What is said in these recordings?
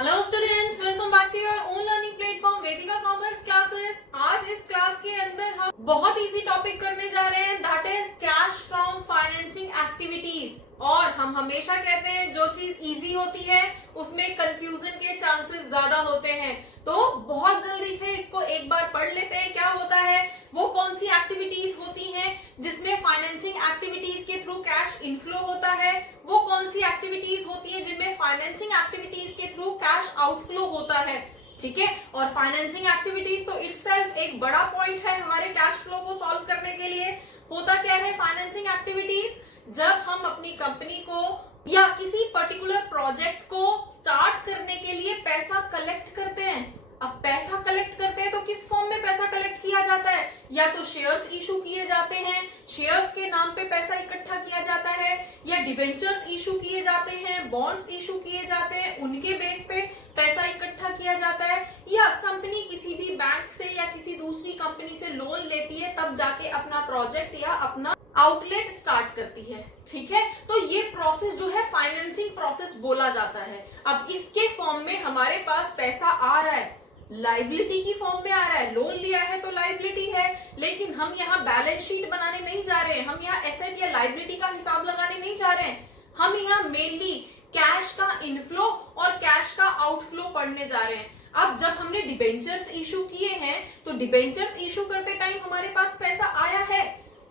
Hello students, welcome back to your own learning platform Vedika commerce classes. आज इस class के अंदर हम बहुत इजी टॉपिक करने जा रहे हैं, that is cash from financing activities. और हम हमेशा कहते हैं जो चीज इजी होती है उसमें कंफ्यूजन के चांसेस ज्यादा होते हैं, तो बहुत जल्दी से इसको एक बार पढ़ लेते हैं। क्या होता है, वो कौन सी एक्टिविटीज होती हैं जिसमें फाइनेंसिंग एक्टिविटीज के थ्रू कैश इनफ्लो होता है, वो कौन सी एक्टिविटीज होती है जिनमें फाइनेंसिंग एक्टिविटीज के थ्रू कैश आउटफ्लो होता है। ठीक है, और फाइनेंसिंग एक्टिविटीज तो इटसेल्फ एक बड़ा पॉइंट है हमारे कैश फ्लो को सॉल्व करने के लिए। होता क्या है फाइनेंसिंग एक्टिविटीज, जब हम अपनी कंपनी को या किसी पर्टिकुलर प्रोजेक्ट को स्टार्ट करने के लिए पैसा कलेक्ट करते हैं। अब पैसा कलेक्ट करते हैं तो किस फॉर्म में पैसा कलेक्ट किया जाता है, या तो शेयर्स इशू किए जाते हैं, शेयर्स के नाम पे पैसा इकट्ठा किया जाता है, या डिबेंचर्स इशू किए जाते हैं, बॉन्ड्स इशू किए जाते हैं, उनके बेस पे पैसा इकट्ठा किया जाता है, या कंपनी किसी भी बैंक से या किसी दूसरी कंपनी से लोन लेती है तब जाके अपना प्रोजेक्ट या अपना आउटलेट स्टार्ट करती है। ठीक है, तो ये प्रोसेस जो है फाइनेंसिंग प्रोसेस बोला जाता है। अब इसके फॉर्म में हमारे पास पैसा आ रहा है, लाइबिलिटी की फॉर्म में आ रहा है, लोन लिया है तो लाइबिलिटी है, लेकिन हम यहाँ बैलेंस शीट बनाने नहीं जा रहे हैं, हम यहाँ एसेट या लाइबिलिटी का हिसाब लगाने नहीं जा रहे हैं, हम यहाँ मेनली कैश का इनफ्लो और कैश का आउटफ्लो पढ़ने जा रहे हैं। अब जब हमने डिबेंचर्स इशू किए हैं तो डिबेंचर्स इशू करते टाइम हमारे पास पैसा आया है,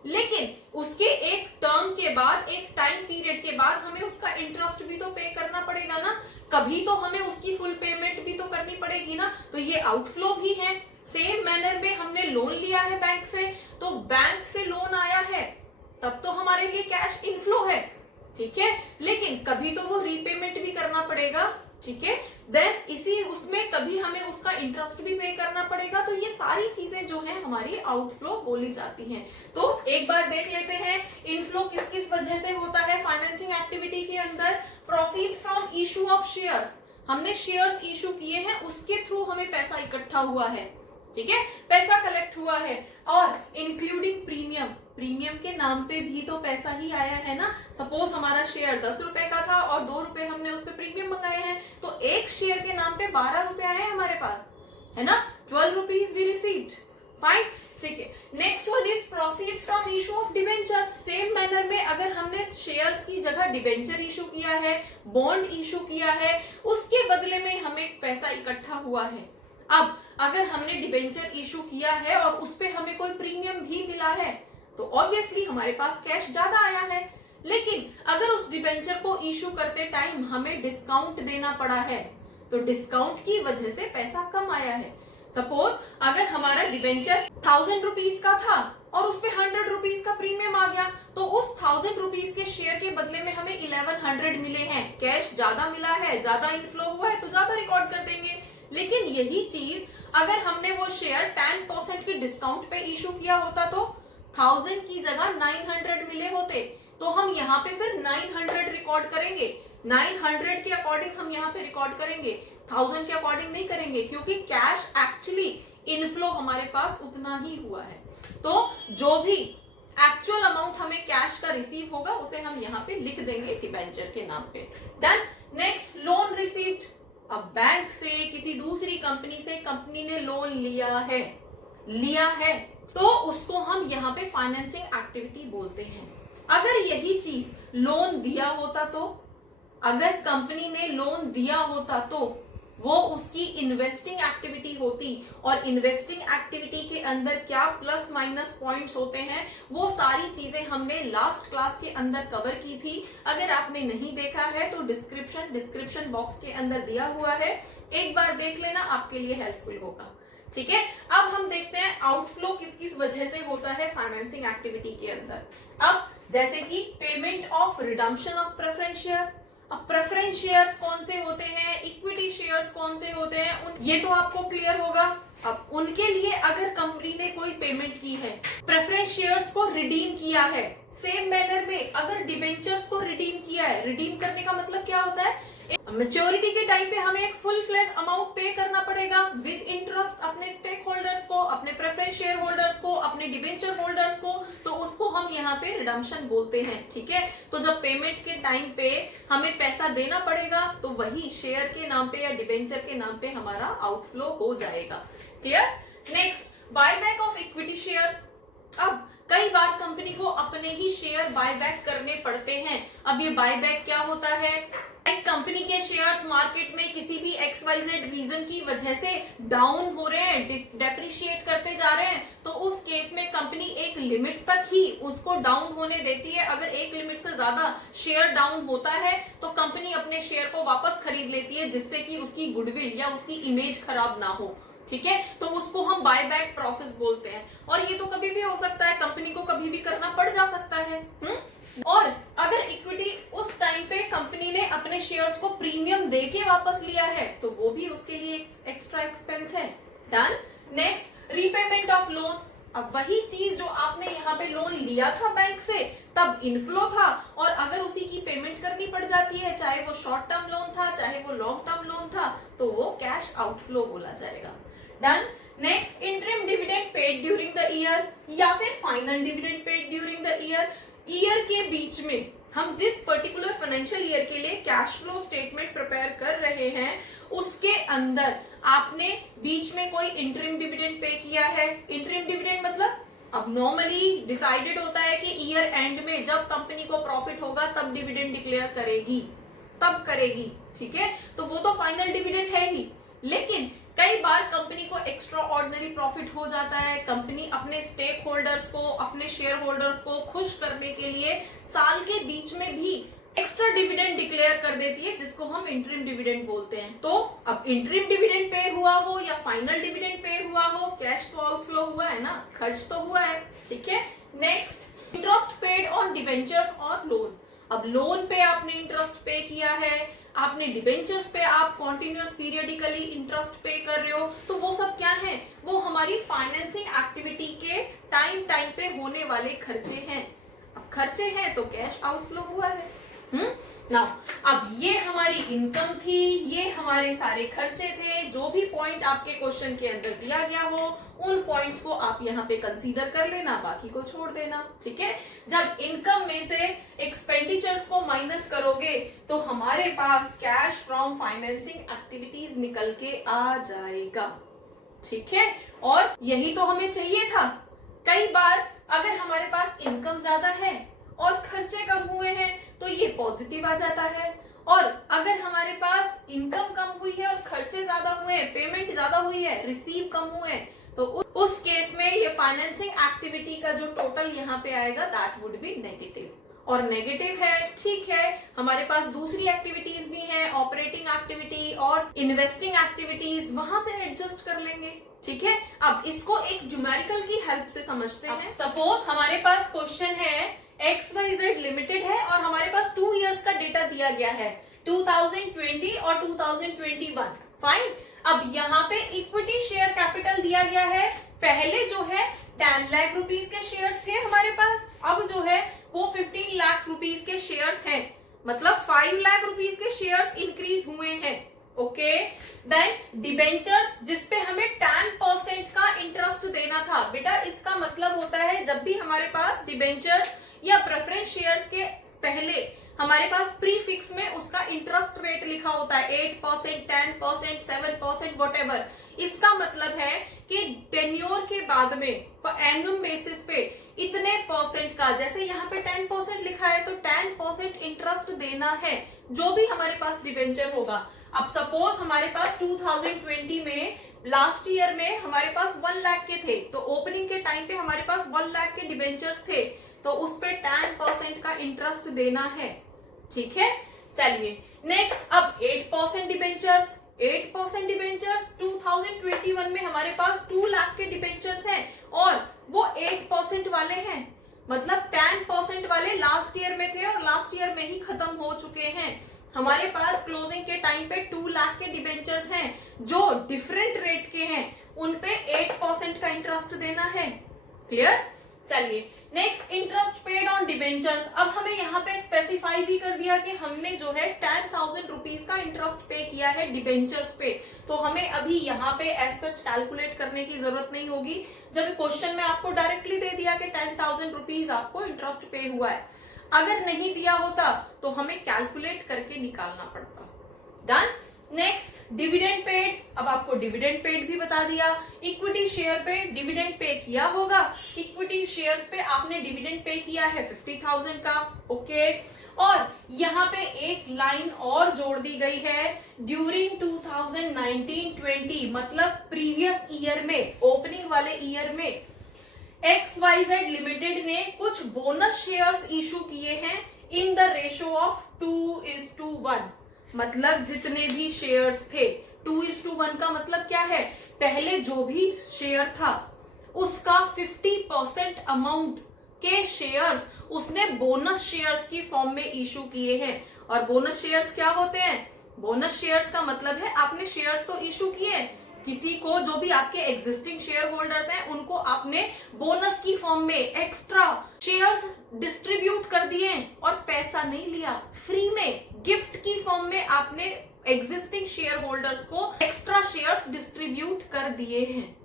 लेकिन उसके एक टर्म के बाद, एक टाइम पीरियड के बाद हमें उसका इंटरेस्ट भी तो पे करना पड़ेगा ना, कभी तो हमें उसकी फुल पेमेंट भी तो करनी पड़ेगी ना, तो ये आउटफ्लो भी है। सेम मैनर में हमने लोन लिया है बैंक से, तो बैंक से लोन आया है तब तो हमारे लिए कैश इनफ्लो है। ठीक है, लेकिन कभी तो वो रीपेमेंट भी करना पड़ेगा। ठीक है, देन इसी उसमें कभी हमें उसका इंटरेस्ट भी पे करना पड़ेगा, तो ये सारी चीजें जो है हमारी आउटफ्लो बोली जाती हैं। तो एक बार देख लेते हैं इनफ्लो किस किस वजह से होता है फाइनेंसिंग एक्टिविटी के अंदर। Proceeds from issue of shares, हमने शेयर्स इशू किए हैं, उसके थ्रू हमें पैसा इकट्ठा हुआ है। ठीक है, पैसा कलेक्ट हुआ है। और इंक्लूडिंग प्रीमियम, प्रीमियम के नाम पे भी तो पैसा ही आया है ना। सपोज हमारा शेयर 10 रुपए का था और 2 रुपए हमने उस पर प्रीमियम मंगाए हैं, तो एक शेयर के नाम पे 12 रुपए आए हैं हमारे पास, है ना। 12 रुपीज वी रिसीव्ड, फाइन। ठीक है, next one is proceeds from issue of debentures. Same manner में अगर हमने शेयर्स की जगह डिबेंचर इशू किया है, बॉन्ड इशू किया है, उसके बदले में हमें पैसा इकट्ठा हुआ है। अब अगर हमने डिबेंचर इशू किया है और उस पे हमें कोई प्रीमियम भी मिला है तो ऑब्वियसली हमारे पास कैश ज्यादा आया है, लेकिन अगर उस डिबेंचर को इशू करते टाइम हमें डिस्काउंट देना पड़ा है तो डिस्काउंट की वजह से पैसा कम आया है। सपोज अगर हमारा डिबेंचर 1000 रुपीज का था और उस पे 100 रुपीज का प्रीमियम आ गया, तो उस 1000 रुपीज के शेयर के बदले में हमें 1100 मिले हैं, कैश ज्यादा मिला है, ज्यादा इनफ्लो हुआ है तो ज्यादा रिकॉर्ड कर देंगे। लेकिन यही चीज अगर हमने वो शेयर 10% के डिस्काउंट पे इशू किया होता तो 1000 की जगह 900 मिले होते, तो हम यहाँ पे फिर 900 रिकॉर्ड करेंगे। 900 के अकॉर्डिंग हम यहाँ पे रिकॉर्ड करेंगे, 1000 के अकॉर्डिंग नहीं करेंगे, क्योंकि कैश एक्चुअली इनफ्लो हमारे पास उतना ही हुआ है। तो जो भी एक्चुअल अमाउंट हमें कैश का रिसीव होगा उसे हम यहाँ पे लिख देंगे डिबेंचर के नाम पे। डन। Next, loan received. अब बैंक से, किसी दूसरी कंपनी से कंपनी ने लोन लिया है तो उसको हम यहाँ पे फाइनेंसिंग एक्टिविटी बोलते हैं। अगर यही चीज लोन दिया होता तो, अगर कंपनी ने लोन दिया होता तो वो उसकी इन्वेस्टिंग एक्टिविटी होती, और इन्वेस्टिंग एक्टिविटी के अंदर क्या प्लस माइनस पॉइंट्स होते हैं वो सारी चीजें हमने लास्ट क्लास के अंदर कवर की थी। अगर आपने नहीं देखा है तो डिस्क्रिप्शन बॉक्स के अंदर दिया हुआ है, एक बार देख लेना, आपके लिए हेल्पफुल होगा। ठीक है, अब हम देखते हैं आउटफ्लो किस किस वजह से होता है फाइनेंसिंग एक्टिविटी के अंदर। अब जैसे कि payment of redemption of preference share. अब प्रेफरेंस शेयर्स कौन से होते हैं, इक्विटी शेयर्स कौन से होते हैं, ये तो आपको क्लियर होगा। अब उनके लिए अगर कंपनी ने कोई पेमेंट की है, प्रेफरेंस शेयर्स को रिडीम किया है, सेम मैनर में अगर डिबेंचर्स को रिडीम किया है, रिडीम करने का मतलब क्या होता है, मैच्योरिटी के टाइम पे हमें एक फुल फ्लेज अमाउंट पे करना पड़ेगा विद इंटरेस्ट अपने स्टेक होल्डर्स को, अपने प्रेफरेंस शेयर होल्डर्स को, अपने डिबेंचर होल्डर्स को, तो उसको हम यहाँ पे रिडम्पशन बोलते हैं। ठीक है, तो जब पेमेंट के टाइम पे हमें पैसा देना पड़ेगा तो वही शेयर के नाम पे या डिबेंचर के नाम पे हमारा आउटफ्लो हो जाएगा। Clear? Next, buyback of equity shares. अब कई बार कंपनी को अपने ही शेयर बायबैक करने पड़ते हैं। अब ये बायबैक क्या होता है? एक कंपनी के शेयर्स मार्केट में किसी भी XYZ रीजन की वजह से डाउन हो रहे हैं, डेप्रिशिएट करते जा रहे हैं, तो उस केस में कंपनी एक लिमिट तक ही उसको डाउन होने देती है। अगर एक लिमिट से ज्यादा शेयर डाउन होता है तो कंपनी अपने शेयर को वापस खरीद लेती है, जिससे कि उसकी गुडविल या उसकी इमेज खराब ना हो। ठीक है, तो उसको हम बायबैक प्रोसेस बोलते हैं। और ये तो कभी भी हो सकता है, कंपनी को कभी भी करना पड़ जा सकता है। और अगर इक्विटी उस टाइम पे कंपनी ने अपने शेयर्स को प्रीमियम देके वापस लिया है तो वो भी उसके लिए एक्स्ट्रा एक्सपेंस है। Done. Next, repayment of loan. अब वही चीज जो आपने यहाँ पे लोन लिया था बैंक से, तब इनफ्लो था, और अगर उसी की पेमेंट करनी पड़ जाती है, चाहे वो शॉर्ट टर्म लोन था चाहे वो लॉन्ग टर्म लोन था, तो वो कैश आउटफ्लो बोला जाएगा। Done. Next, interim dividend paid during the year या फिर final dividend paid during the year के बीच में हम जिस पर्टिकुलर फाइनेंशियल ईयर के लिए कैश फ्लो स्टेटमेंट प्रिपेयर कर रहे हैं उसके अंदर आपने बीच में कोई इंटरिम डिविडेंड पे किया है। इंटरिम डिविडेंड मतलब अब नॉर्मली डिसाइडेड होता है कि ईयर एंड में जब कंपनी को प्रॉफिट होगा तब डिविडेंड डिक्लेयर करेगी, तब करेगी। ठीक है, तो वो तो फाइनल डिविडेंड है ही। लेकिन कई बार कंपनी को एक्स्ट्रा ऑर्डिनरी प्रॉफिट हो जाता है, कंपनी अपने स्टेक होल्डर्स को, अपने शेयर होल्डर्स को खुश करने के लिए साल के बीच में भी एक्स्ट्रा डिविडेंड डिक्लेयर कर देती है, जिसको हम इंटरिम डिविडेंड बोलते हैं। तो अब इंटरिम डिविडेंड पे हुआ हो या फाइनल डिविडेंड पे हुआ हो, कैश तो आउटफ्लो हुआ है ना, खर्च तो हुआ है। ठीक है। Next, interest paid on debentures और लोन। अब लोन पे आपने इंटरेस्ट पे किया है, आपने डिबेंचर्स पे आप कॉन्टिन्यूअस पीरियडिकली इंटरेस्ट पे कर रहे हो, तो वो सब क्या है? वो हमारी फाइनेंसिंग एक्टिविटी के टाइम पे होने वाले खर्चे हैं। अब खर्चे हैं तो कैश आउटफ्लो हुआ है। नाउ, अब ये हमारी इनकम थी, ये हमारे सारे खर्चे थे। जो भी पॉइंट आपके क्वेश्चन के अंदर दिया गया हो उन पॉइंट्स को आप यहाँ पे कंसीडर कर लेना, बाकी को छोड़ देना। ठीक है, जब इनकम में से एक्सपेंडिचर्स को माइनस करोगे तो हमारे पास कैश फ्रॉम फाइनेंसिंग एक्टिविटीज निकल के आ जाएगा। ठीक है, और यही तो हमें चाहिए था। कई बार अगर हमारे पास इनकम ज्यादा है और खर्चे कम हुए हैं तो ये पॉजिटिव आ जाता है, और अगर हमारे पास इनकम कम हुई है और खर्चे ज्यादा हुए हैं, पेमेंट ज्यादा हुई है, रिसीव कम हुए हैं, तो उस केस में ये फाइनेंसिंग एक्टिविटी का जो टोटल यहाँ पे आएगा दैट वुड बी नेगेटिव। और नेगेटिव है, ठीक है, हमारे पास दूसरी एक्टिविटीज भी हैं, ऑपरेटिंग एक्टिविटी और इन्वेस्टिंग एक्टिविटीज, वहां से एडजस्ट कर लेंगे। ठीक है, अब इसको एक न्यूमेरिकल की हेल्प से समझते हैं। सपोज हमारे पास क्वेश्चन है XYZ लिमिटेड है और हमारे पास 2 इयर्स का डेटा दिया गया है, 2020 और 2021। फाइन। अब यहाँ पे इक्विटी शेयर कैपिटल दिया गया है। पहले जो है 10 लाख रुपीस के शेयर्स थे हमारे पास, अब जो है वो 15 लाख रुपीस के शेयर्स हैं, मतलब 5 लाख रुपीस के शेयर्स इंक्रीज हुए हैं। ओके, देन डिबेंचर्स जिसपे हमें 10% का इंटरेस्ट देना था। बेटा इसका मतलब होता है जब भी हमारे पास डिबेंचर्स या प्रेफरेंस शेयर्स के पहले हमारे पास प्रीफिक्स में उसका इंटरेस्ट रेट लिखा होता है 8%, 10%, 7%, व्हाटएवर। इसका मतलब है कि टेन्योर के बाद में एनुअल बेसिस पे इतने परसेंट का, जैसे यहाँ पे 10% लिखा है तो 10% इंटरेस्ट देना है जो भी हमारे पास डिबेंचर होगा। अब सपोज हमारे पास 2020 में लास्ट ईयर में हमारे पास 1 लाख के थे, तो ओपनिंग के टाइम पे हमारे पास 1 लाख के डिबेंचर्स थे, तो उस पे 10% का इंटरेस्ट देना है। ठीक है, चलिए नेक्स्ट, अब 8% डिबेंचर्स 2021 में हमारे पास 2 लाख के डिबेंचर्स हैं और वो 8% वाले हैं, मतलब 10% वाले लास्ट ईयर में थे और लास्ट ईयर में ही खत्म हो चुके हैं। हमारे पास क्लोजिंग के टाइम पे 2 लाख के डिबेंचर्स हैं जो डिफरेंट रेट के हैं, उन पे 8% का इंटरेस्ट देना है। क्लियर? चलिए next interest paid on debentures. अब हमें यहाँ पे स्पेसिफाई भी कर दिया कि हमने जो है 10,000 रुपीज का इंटरेस्ट पे किया है डिबेंचर्स पे, तो हमें अभी यहाँ पे एज सच कैलकुलेट करने की जरूरत नहीं होगी। जब क्वेश्चन में आपको डायरेक्टली दे दिया कि 10,000 रुपीज आपको इंटरेस्ट पे हुआ है, अगर नहीं दिया होता तो हमें कैलकुलेट करके निकालना पड़ता। डन। Next dividend paid. अब आपको डिविडेंड पेड भी बता दिया। इक्विटी शेयर पे डिविडेंड पे किया होगा, इक्विटी शेयर्स पे आपने डिविडेंड पे किया है 50,000 का। ओके, और यहाँ पे एक लाइन और जोड़ दी गई है, ड्यूरिंग 2019-20, मतलब प्रीवियस ईयर में, ओपनिंग वाले ईयर में XYZ लिमिटेड ने कुछ बोनस शेयर्स इशू किए हैं इन द रेशो ऑफ 2:1। मतलब जितने भी शेयर्स थे, 2:1 का मतलब क्या है, पहले जो भी शेयर था उसका 50% अमाउंट के शेयर्स उसने बोनस शेयर्स की फॉर्म में इशू किए हैं। और बोनस शेयर्स क्या होते हैं? बोनस शेयर्स का मतलब है आपने शेयर्स तो इशू किए, किसी को, जो भी आपके एग्जिस्टिंग शेयर होल्डर्स हैं उनको आपने बोनस की फॉर्म में एक्स्ट्रा शेयर्स डिस्ट्रीब्यूट कर दिए और पैसा नहीं लिया, फ्री में गिफ्ट की फॉर्म में आपने एग्जिस्टिंग शेयर होल्डर्स को एक्स्ट्रा शेयर्स डिस्ट्रीब्यूट कर दिए हैं।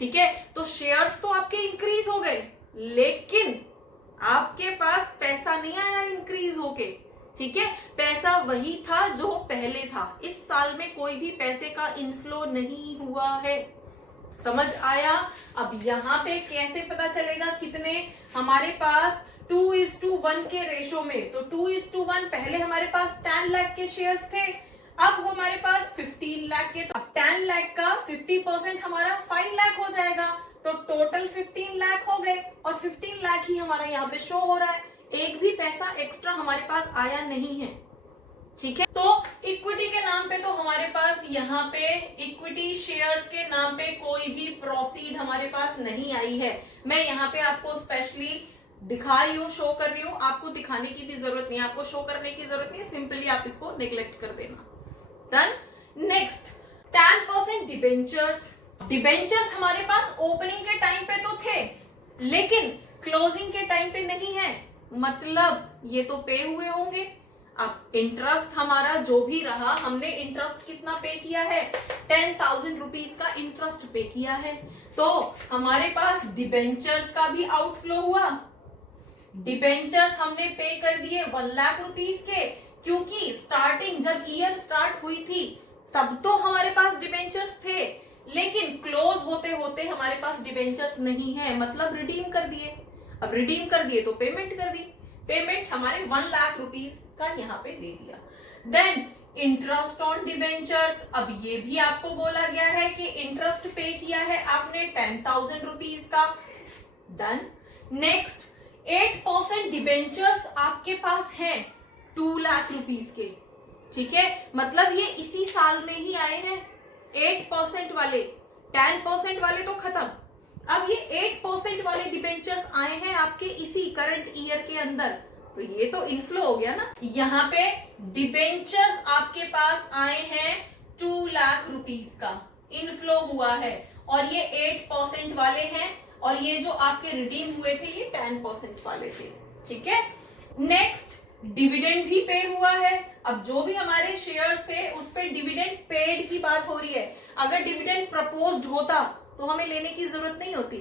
ठीक है, तो शेयर्स तो आपके इंक्रीज हो गए, लेकिन आपके पास पैसा नहीं आया इंक्रीज होके। ठीक है, पैसा वही था जो पहले था, इस साल में कोई भी पैसे का इनफ्लो नहीं हुआ है। समझ आया? अब यहाँ पे कैसे पता चलेगा कितने हमारे पास 2:1 के रेशो में, तो 2:1 पहले हमारे पास 10 लाख के शेयर्स थे, अब हमारे पास 15 लाख के, तो अब 10 लाख का 50% हमारा 5 लाख हो जाएगा, तो टोटल 15 लाख हो गए और 15 लाख ही हमारा यहाँ पे शो हो रहा है, एक भी पैसा एक्स्ट्रा हमारे पास आया नहीं है। ठीक है, तो इक्विटी के नाम पे तो हमारे पास यहाँ पे इक्विटी शेयर्स के नाम पे कोई भी प्रोसीड हमारे पास नहीं आई है। मैं यहाँ पे आपको स्पेशली दिखा रही हूँ, शो कर रही हूँ, आपको दिखाने की भी जरूरत नहीं है, आपको शो करने की जरूरत नहीं है, सिंपली आप इसको नेग्लेक्ट कर देना। डन। Next 10% debentures. डिबेंचर्स हमारे पास ओपनिंग के टाइम पे तो थे, लेकिन क्लोजिंग के टाइम पे नहीं है, मतलब ये तो पे हुए होंगे। अब इंटरेस्ट हमारा जो भी रहा, हमने इंटरेस्ट कितना पे किया है, 10,000 रुपीज का इंटरेस्ट पे किया है, तो हमारे पास डिबेंचर्स का भी आउटफ्लो हुआ। डिबेंचर्स हमने पे कर दिए 1 लाख रुपीज के, क्योंकि स्टार्टिंग जब ईयर स्टार्ट हुई थी तब तो हमारे पास डिबेंचर्स थे, लेकिन क्लोज होते होते हमारे पास डिबेंचर्स नहीं है, मतलब रिडीम कर दिए। अब रिडीम कर दिए तो पेमेंट कर दी, पेमेंट हमारे 1 लाख रुपीज का यहाँ पे दे दिया। Then interest on debentures. अब ये भी आपको बोला गया है कि इंटरेस्ट पे किया है आपने 10,000 रुपीज का। डन। नेक्स्ट 8% डिबेंचर्स आपके पास हैं 2 लाख रुपीज के। ठीक है, मतलब ये इसी साल में ही आए हैं 8% वाले, 10% वाले तो खत्म, अब ये 8% वाले डिबेंचर्स आए हैं आपके इसी करंट ईयर के अंदर, तो ये तो इनफ्लो हो गया ना। यहाँ पे डिबेंचर्स आपके पास आए हैं 2 लाख रुपीस का इनफ्लो हुआ है, और ये 8% वाले हैं, और ये जो आपके रिडीम हुए थे ये 10% वाले थे। ठीक है, नेक्स्ट डिविडेंड भी पे हुआ है। अब जो भी हमारे शेयर्स थे उस पे डिविडेंड पेड की बात हो रही है, अगर डिविडेंड प्रपोज्ड होता तो हमें लेने की जरूरत नहीं होती।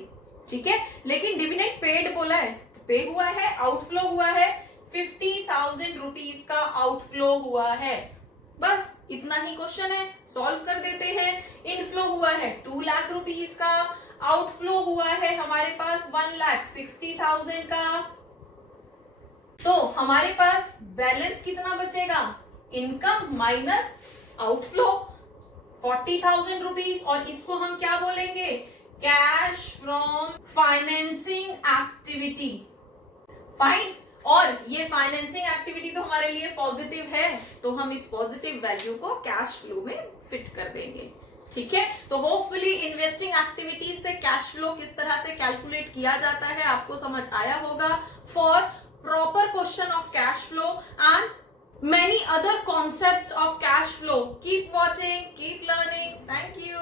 ठीक है, लेकिन डिविडेंड पेड बोला है, पे हुआ है, आउटफ्लो हुआ है, 50,000 रुपीज का आउटफ्लो हुआ है। बस इतना ही क्वेश्चन है, सॉल्व कर देते हैं। इनफ्लो हुआ है 2 लाख रुपीज का, आउटफ्लो हुआ है हमारे पास 1,60,000 का, तो हमारे पास बैलेंस कितना बचेगा, इनकम माइनस आउटफ्लो 40,000 रुपीज, और इसको हम क्या बोलेंगे, cash from financing activity. Fine, और ये फाइनेंसिंग एक्टिविटी तो हमारे लिए पॉजिटिव है, तो हम इस पॉजिटिव वैल्यू को कैश फ्लो में फिट कर देंगे। ठीक है, तो होपफुली इन्वेस्टिंग एक्टिविटीज से कैश फ्लो किस तरह से कैलकुलेट किया जाता है आपको समझ आया होगा। For proper question of cash flow and many other concepts of cash flow, keep watching, keep learning. Thank you.